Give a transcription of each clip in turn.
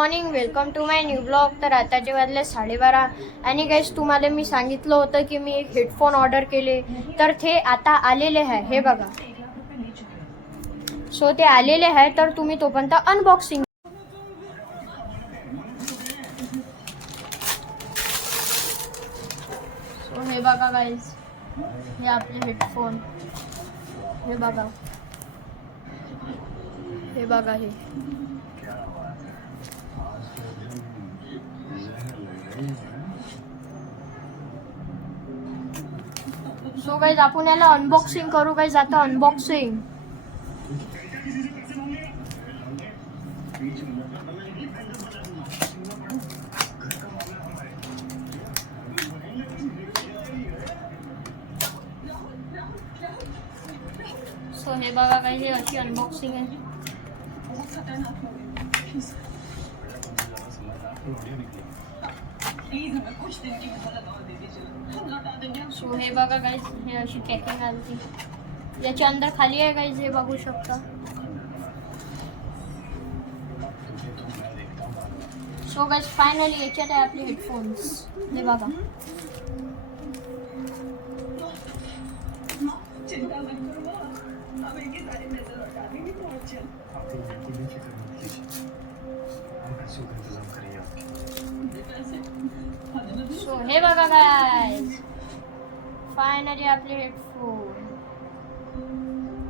Morning, welcome to my new blog. तर आताचे वाजले 12:30 आणि गाईस तुम्हाला मी सांगितलं होतं की मी एक हेडफोन ऑर्डर केले, तर ते आता आलेले आहे. हे बघा, सो ते आलेले आहे. तर तुम्ही तोपर्यंत अनबॉक्सिंग. सो हे बघा गाईस, हे आपले हेडफोन. हे बघा, हे बघा, हे सो गाईज आपण याला अनबॉक्सिंग करू. गाईज आता अनबॉक्सिंग. सो हे बघा गाईज, हे अशी अनबॉक्सिंग आहे. सो हे बघा गाईज, हे अशी पॅकिंग आली. याच्या अंदर खाली आहे गाईज, हे बघू शकता. सो गाईज फायनली याच्यात आहे आपले हेडफोन्स. हे बघा. सो हे बघा गाईज, फायनली आपले हेडफोन.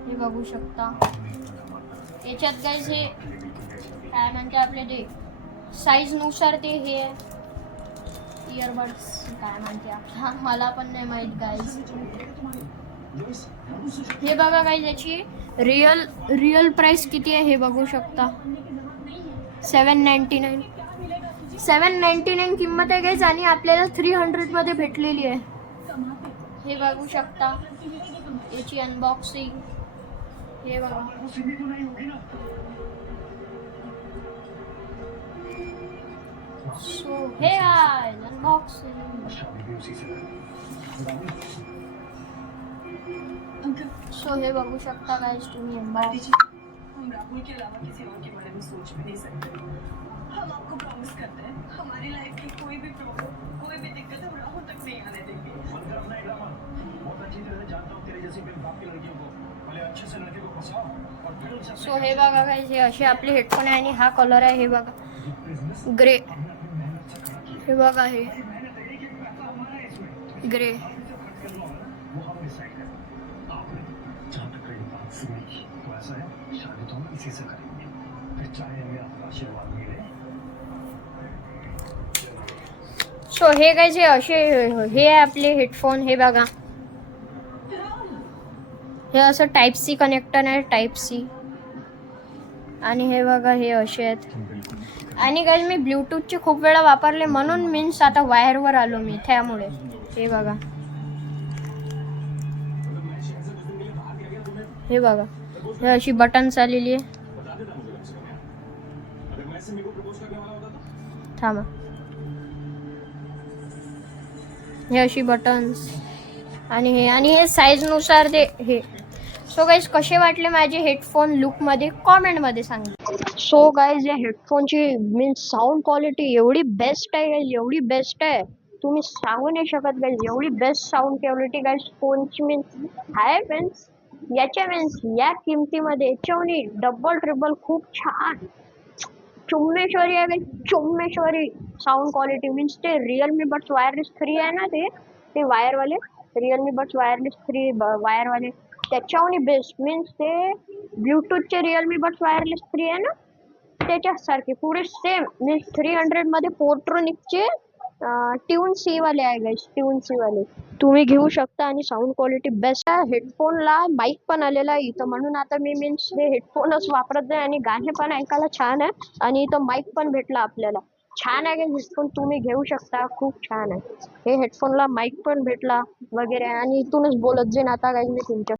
हे बघू शकता. याच्यात गाईज हे काय म्हणते आपले ते साईज नुसार ते हे इयरबड्स काय म्हणते आपला, मला पण नाही माहित गाईज. हे बघा गाईज, याची रिअल प्राइस किती आहे हे बघू शकता. 799 किंमत आहे गाईज, आणि आपल्याला 300 मध्ये भेटलेली आहे. हे बघू शकता. याची अनबॉक्सिंग हे बघा. सो हे आहे अनबॉक्सिंग. सो हे बघू शकता गाइस तुम्ही अनबॉक्सिंग. हम राहुल के अलावा किसी और के बारे में सोच भी नहीं सकते. हम आपको प्रॉमिस करते हैं हमारी लाइफ की कोई भी प्रॉब्लम, कोई भी दिक्कत हम राहुल तक नहीं आने देंगे. बंद कर अपना ड्रामा. बहुत अच्छी तरह से जानता हूं तेरे जैसी बेवकूफ लड़कियों को. भले अच्छे से लड़के को फंसाओ और फिर उनसे. सो हे बघा गाइस, हे असे आपले हेडफोन आहे आणि हा कलर आहे. हे बघा ग्रे. हे बघा, हे ग्रे. सो हे गाइस, हे असे हे आपले हेडफोन. हे बघा, हे असं टाईप सी कनेक्टर आहे, टाईप सी. आणि हे बघा, हे असे आहेत. आणि गाइस मी ब्लूटूथचे खूप वेळा वापरले म्हणून मीन्स आता वायरवर आलो मी त्यामुळे. हे बघा, हे बघा, हे अशी बटन्स आलेली आहे. थांबा, हे अशी बटन्स आणि हे साईजनुसार ते हे. सो गाईज कसे वाटले माझे हेडफोन लुकमध्ये कॉमेंटमध्ये सांगा. सो गाईज या हेडफोनची मीन्स साऊंड क्वालिटी एवढी बेस्ट आहे गाईज, एवढी बेस्ट आहे तुम्ही सांगू नाही शकत गाईज. एवढी बेस्ट साऊंड क्वालिटी गाईज फोनची मीन्स आहे. मीन्स याच्या मीन्स या किमतीमध्ये याच्यावनी डबल ट्रिपल खूप छान चुम्मेश्वरी आहे गाईज, चुम्मेश्वरी साऊंड क्वालिटी. मीन्स ते रिअलमी बड्स वायरलेस 3 आहे ना, ते वायरवाले रिअलमी बड्स वायरलेस 3 वायरवाले त्याच्याहून बेस्ट. मीन्स ते ब्लूटूथचे रिअलमी बड्स वायरलेस 3 आहे ना, त्याच्यासारखे पुढे सेम. मीन्स 300 मध्ये पोर्ट्रोनिकचे ट्यून सी वाले आहे गाईस, ट्यून सी वाले तुम्ही घेऊ शकता. आणि साऊंड क्वालिटी बेस्ट आहे. हेडफोनला माईक पण आलेला आहे इथं, म्हणून आता मी मीन्स हे हेडफोनच वापरत आहे. आणि गाणे पण ऐकायला छान आहे, आणि इथं माईक पण भेटला आपल्याला. छान आहे हेडफोन, तुम्ही घेऊ शकता, खूप छान आहे. हे हेडफोनला माईक पण भेटला वगैरे, आणि इथूनच बोलत जाईन आता गाईज मी तुमच्या.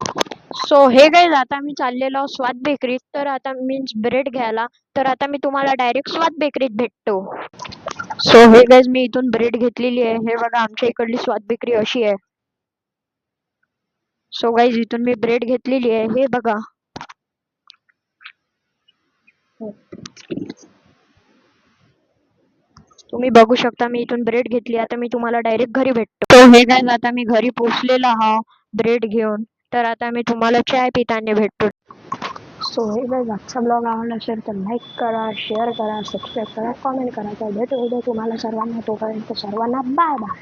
सो हे गाईज आता मी चाललेलो स्वाद बेकरीत. तर आता मीन्स ब्रेड घ्यायला, तर आता मी तुम्हाला डायरेक्ट स्वाद बेकरीत भेटतो. सो हे गाईज मी इथून ब्रेड घेतलेली आहे. हे बघा आमच्या इकडली स्वाद बेकरी अशी आहे. सो गाईज इथून मी ब्रेड घेतलेली आहे. हे बघा, तुम्ही बघू शकता मी इथून ब्रेड घेतली. आता मी तुम्हाला डायरेक्ट घरी भेटतो. तो हे काय आता मी घरी पोचलेला हा ब्रेड घेऊन. तर आता मी तुम्हाला चाय पिताना भेटतो. सो हे गाइस आजचा ब्लॉग आवडला असेल तर लाईक करा, शेअर करा, सबस्क्राईब करा, कॉमेंट करा. तर भेटू उद्या तुम्हाला सर्वांना. तोपर्यंत सर्वांना बाय बाय.